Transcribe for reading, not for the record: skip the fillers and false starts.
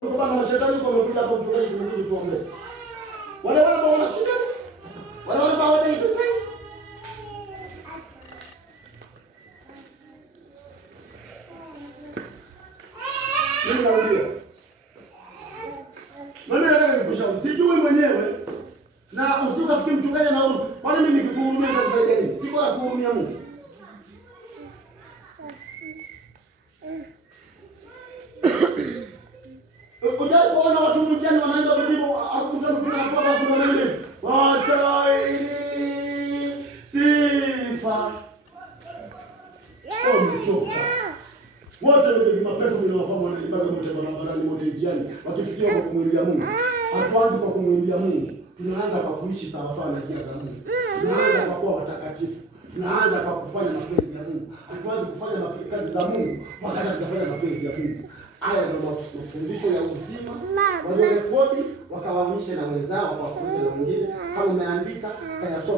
Kwa maana mashetani kwa wamekuja hapo mchungaji tumekuja tuombe. Wale ambao wana shida. Wale ambao hawana pesa. Mimi naambia. Mimi nataka nikushauri. Sijui mwenyewe. Na usikafikiri mchungaji na huyu. Kwani mimi nikikuhurumia nitakusaidia nini? Si bora kuhurumia Mungu. Unajua kuona watu mjane wanaenda kujibu akutana kuna hapa kuna nini? Washairi sifa. Umechoka. Wote wenye mapepo ninawafahamu wanaimba mote barabarani mote njiani wakifikiria kwa kumwimbia Mungu. Hatuanzi kwa kumwimbia Mungu. Tunaanza kwa kuishi sawa sawa na njia za Mungu. Tunaanza kwa kuwa watakatifu. Tunaanza kwa kufanya mapenzi ya Mungu. Hatuanzi kufanya kazi za Mungu wakati tunafanya mapenzi ya Mungu. Haya ndio mafundisho ya uzima. Waliorekodi wakawaonyesha na wenzao, wakawafundisha na wengine. Kama umeandika, kayasoma.